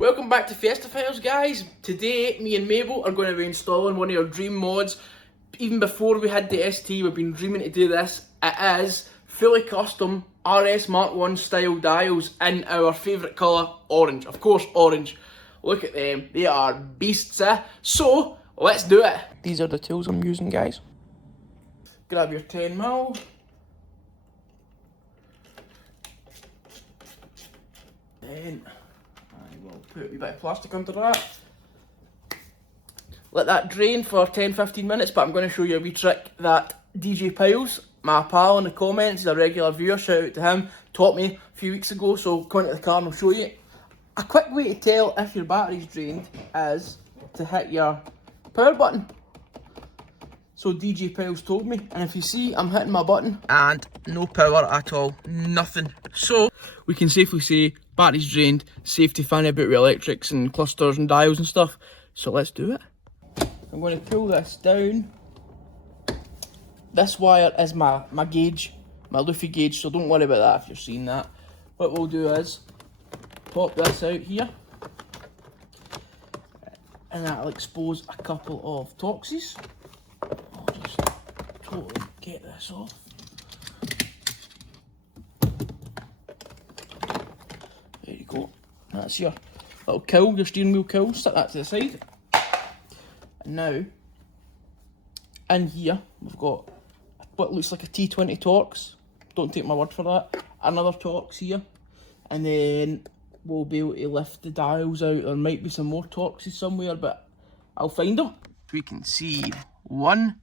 Welcome back to Fiesta Files, guys. Today, me and Mabel are going to be installing one of our dream mods. Even before we had the ST, we've been dreaming to do this. It is fully custom RS Mark 1 style dials in our favourite colour, orange. Of course, orange. Look at them. They are beasts, eh? So, let's do it. These are the tools I'm using, guys. Grab your 10mm. Then we'll put a wee bit of plastic under that. Let that drain for 10-15 minutes, but I'm going to show you a wee trick that DJ Piles, my pal in the comments, he's a regular viewer, shout out to him, taught me a few weeks ago, so come into the car and I'll show you. A quick way to tell if your battery's drained is to hit your power button. So DJ Piles told me, and if you see, I'm hitting my button and no power at all, nothing. So we can safely say battery's drained, safe to fan about with electrics and clusters and dials and stuff. So let's do it. I'm going to pull this down. This wire is my gauge, my Luffy gauge, so don't worry about that if you're seeing that. What we'll do is pop this out here, and that'll expose a couple of Toxes. I'll just totally get this off. There you go. That's your little cowl, your steering wheel cowl. Stick that to the side. And now, in here, we've got what looks like a T20 Torx. Don't take my word for that. Another Torx here. And then we'll be able to lift the dials out. There might be some more Torxes somewhere, but I'll find them. We can see one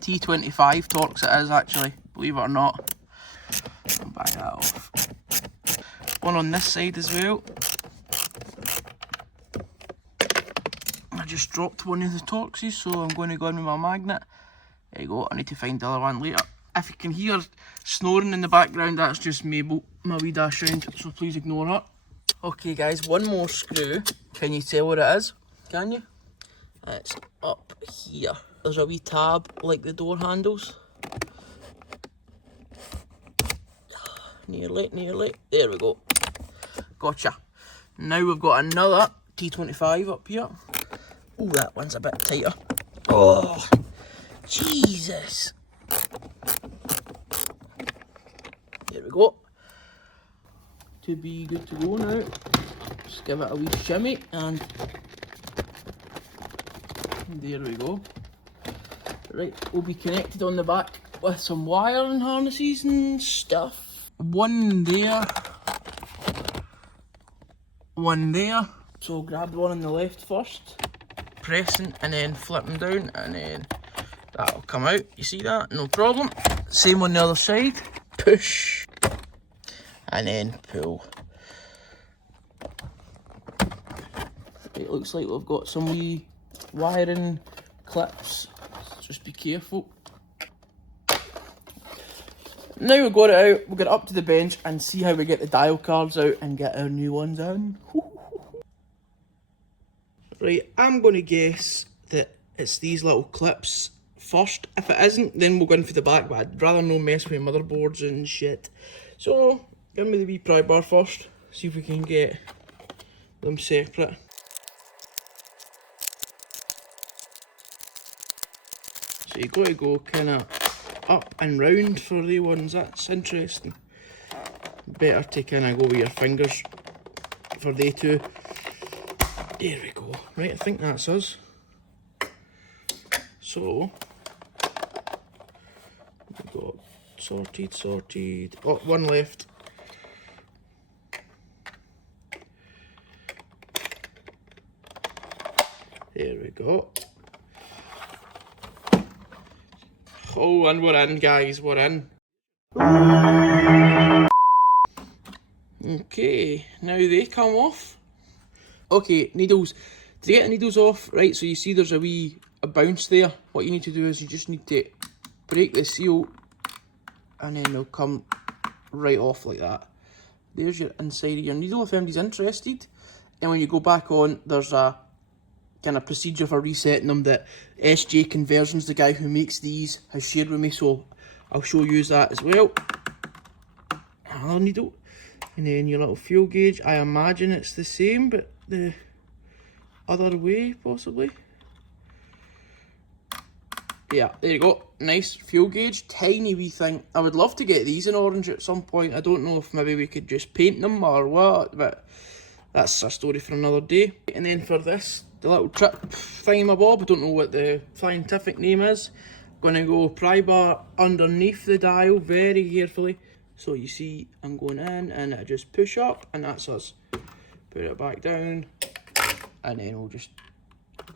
T25 Torx it is actually, believe it or not. I'll back that off. One on this side as well. I just dropped one of the Torxes, so I'm going to go in with my magnet. There you go, I need to find the other one later. If you can hear snoring in the background, that's just Mabel, my wee dash round, so please ignore her. Okay guys, one more screw. Can you tell what it is? Can you? It's up here. There's a wee tab like the door handles. Nearly. There we go. Gotcha. Now we've got another T25 up here. Oh, that one's a bit tighter. Oh, Jesus. There we go. To be good to go now. Just give it a wee shimmy and there we go. Right, we'll be connected on the back with some wiring harnesses and stuff. One there. One there. So grab the one on the left first. Pressing and then flipping down and then that'll come out. You see that? No problem. Same on the other side. Push and then pull. It looks like we've got some wee wiring clips. Just be careful. Now we've got it out, we'll get it up to the bench and see how we get the dial cards out and get our new ones in. Right, I'm going to guess that it's these little clips first. If it isn't, then we'll go in for the back, but I'd rather no mess with motherboards and shit. So, give me the wee pry bar first, see if we can get them separate. So you got to go kind of up and round for the ones, that's interesting. Better to kind of go with your fingers for they two. There we go. Right, I think that's us. So, we've got sorted. Oh, one left. There we go. Oh, and we're in, guys, we're in. Okay, now they come off. Okay, needles. To get the needles off, right, so you see there's a bounce there. What you need to do is you just need to break the seal and then they'll come right off like that. There's your inside of your needle if anybody's interested. And when you go back on, there's a kind of procedure for resetting them that SJ Conversionsin, the guy who makes these, has shared with me, so I'll show you that as well. Another needle. And then your little fuel gauge, I imagine it's the same, but the other way, possibly. Yeah, there you go. Nice fuel gauge, tiny wee thing. I would love to get these in orange at some point. I don't know if maybe we could just paint them or what, but that's a story for another day. And then for this, the little trip thingamabob, I don't know what the scientific name is. I'm going to go pry bar underneath the dial very carefully. So you see I'm going in and I just push up and that's us. Put it back down and then we'll just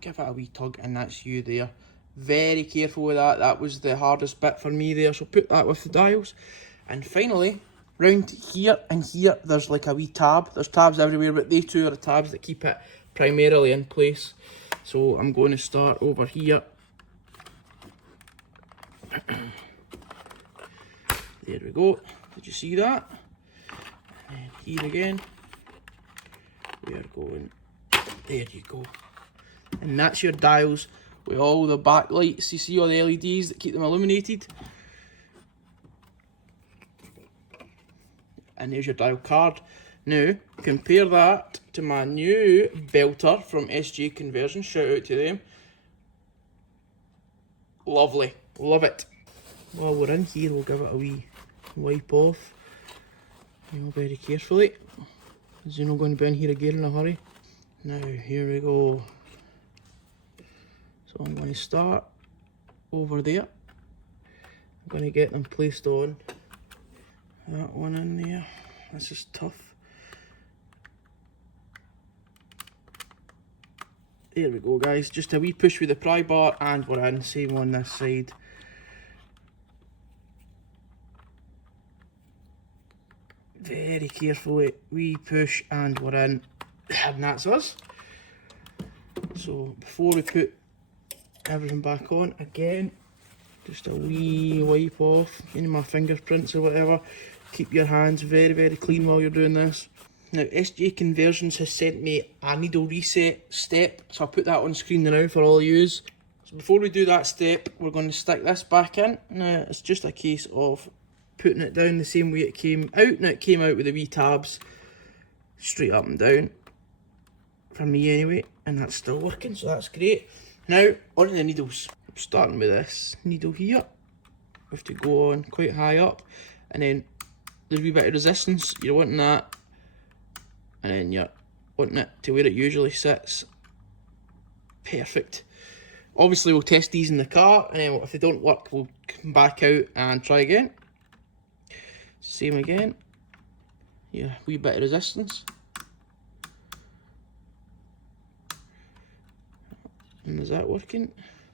give it a wee tug and that's you there. Very careful with that, that was the hardest bit for me there, so put that with the dials. And finally, round here and here, there's like a wee tab. There's tabs everywhere, but they two are the tabs that keep it primarily in place. So I'm going to start over here. There we go. Did you see that? And here again. We are going. There you go. And that's your dials with all the backlights. You see all the LEDs that keep them illuminated. And there's your dial card. Now, compare that to my new belter from SJ Conversion. Shout out to them. Lovely. Love it. While we're in here, we'll give it a wee wipe off. You know, very carefully. Because you're not going to be in here again in a hurry. Now, here we go. So I'm going to start over there. I'm going to get them placed on. That one in there. This is tough. There we go, guys. Just a wee push with the pry bar and we're in. Same on this side. Very carefully, wee push and we're in. And that's us. So before we put everything back on, again, just a wee wipe off any of my fingerprints or whatever. Keep your hands very, very clean while you're doing this. Now, SJ Conversions has sent me a needle reset step, so I'll put that on screen now for all you. So before we do that step, we're going to stick this back in. Now, it's just a case of putting it down the same way it came out. Now, it came out with the wee tabs straight up and down, for me anyway, and that's still working, so that's great. Now, onto the needles. I'm starting with this needle here. We have to go on quite high up, and then there's a wee bit of resistance. You're wanting that, and then you're wanting it to where it usually sits. Perfect. Obviously, we'll test these in the car, and then if they don't work, we'll come back out and try again. Same again. Yeah, wee bit of resistance. And is that working?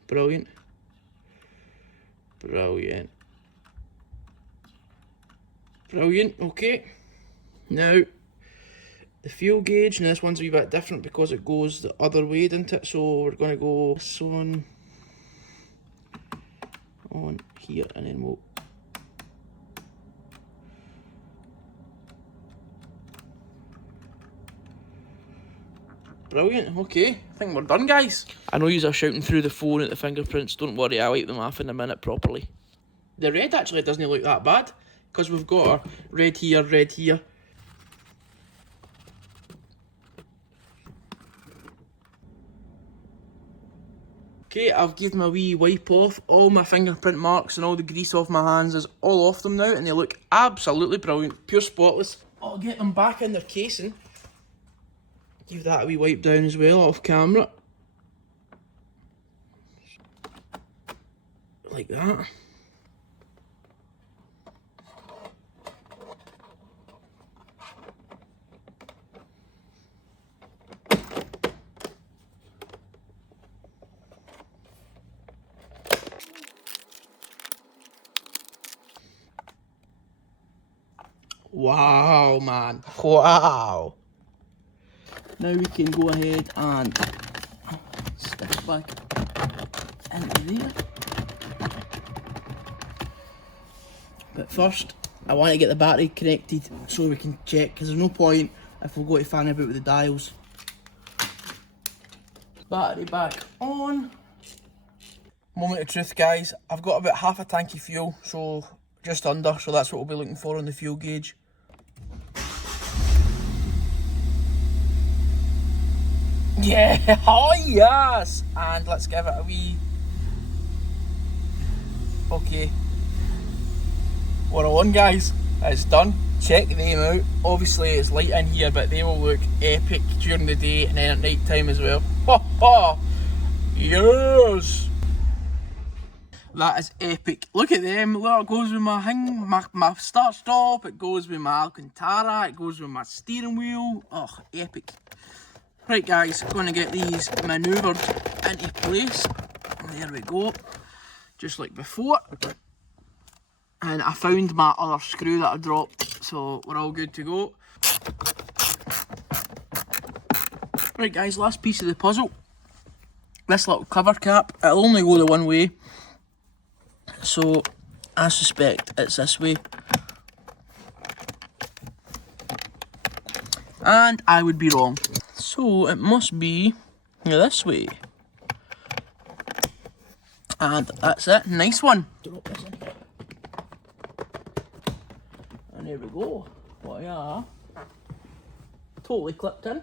Brilliant. Brilliant. Brilliant, okay. Now, the fuel gauge, and this one's a wee bit different because it goes the other way, doesn't it? So we're going to go this one on here, and then we'll... Brilliant, okay. I think we're done, guys. I know yous are shouting through the phone at the fingerprints. Don't worry, I'll wipe them off in a minute properly. The red actually doesn't look that bad, because we've got our red here, red here. Okay, I've given them a wee wipe off. All my fingerprint marks and all the grease off my hands is all off them now, and they look absolutely brilliant, pure spotless. I'll get them back in their casing. Give that a wee wipe down as well off camera. Like that. Wow, man. Wow. Now we can go ahead and stick it back into there. But first, I want to get the battery connected so we can check, because there's no point if we'll go to fan about with the dials. Battery back on. Moment of truth, guys. I've got about half a tank of fuel, so just under, so that's what we'll be looking for on the fuel gauge. Yeah, oh yes! And let's give it a wee... Okay. We're on, guys. It's done. Check them out. Obviously it's light in here, but they will look epic during the day and then at night time as well. Ha ha! Yes! That is epic. Look at them. Look, it goes with my my start stop. It goes with my Alcantara. It goes with my steering wheel. Oh, epic. Right, guys, going to get these manoeuvred into place. There we go. Just like before. And I found my other screw that I dropped, so we're all good to go. Right, guys, last piece of the puzzle. This little cover cap, it'll only go the one way. So, I suspect it's this way. And I would be wrong. So, it must be this way. And that's it. Nice one. Drop this in. And there we go. What yeah. Totally clipped in.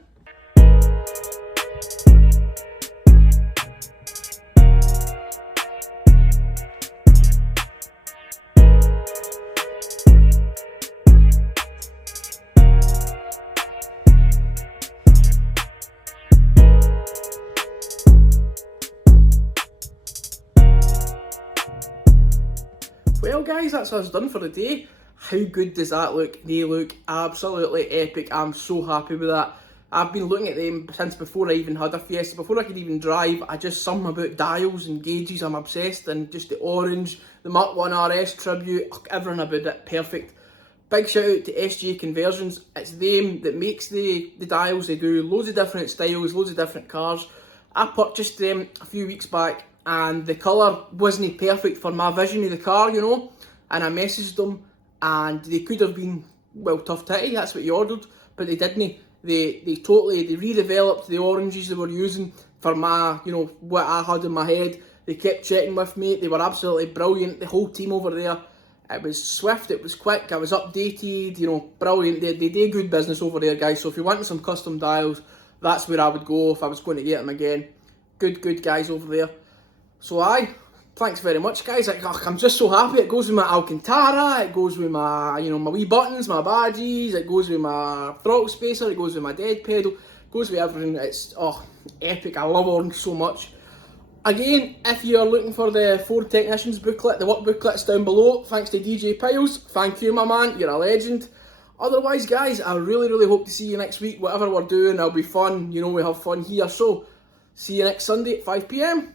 Well guys, that's us done for the day. How good does that look? They look absolutely epic. I'm so happy with that. I've been looking at them since before I even had a Fiesta, before I could even drive. I just something about dials and gauges, I'm obsessed, and just the orange, the Mark 1 RS tribute, everything about it, perfect. Big shout out to SJ Conversions. It's them that makes the dials. They do loads of different styles, loads of different cars. I purchased them a few weeks back and the colour wasn't perfect for my vision of the car, you know, and I messaged them and they could have been, well, tough titty, that's what you ordered, but they didn't. They redeveloped the oranges they were using for my, you know, what I had in my head. They kept checking with me. They were absolutely brilliant, the whole team over there. It was swift, it was quick, I was updated, you know, brilliant. They do good business over there, guys. So if you're wanting some custom dials, that's where I would go if I was going to get them again. Good guys over there. So thanks very much, guys. I'm just so happy. It goes with my Alcantara, it goes with my, you know, my wee buttons, my badges, it goes with my throttle spacer, it goes with my dead pedal, it goes with everything. It's, oh, epic. I love orange so much. Again, if you're looking for the Ford Technicians booklet, the work booklet's down below. Thanks to DJ Piles. Thank you, my man. You're a legend. Otherwise, guys, I really hope to see you next week. Whatever we're doing, it'll be fun. You know, we have fun here. So, see you next Sunday at 5 PM.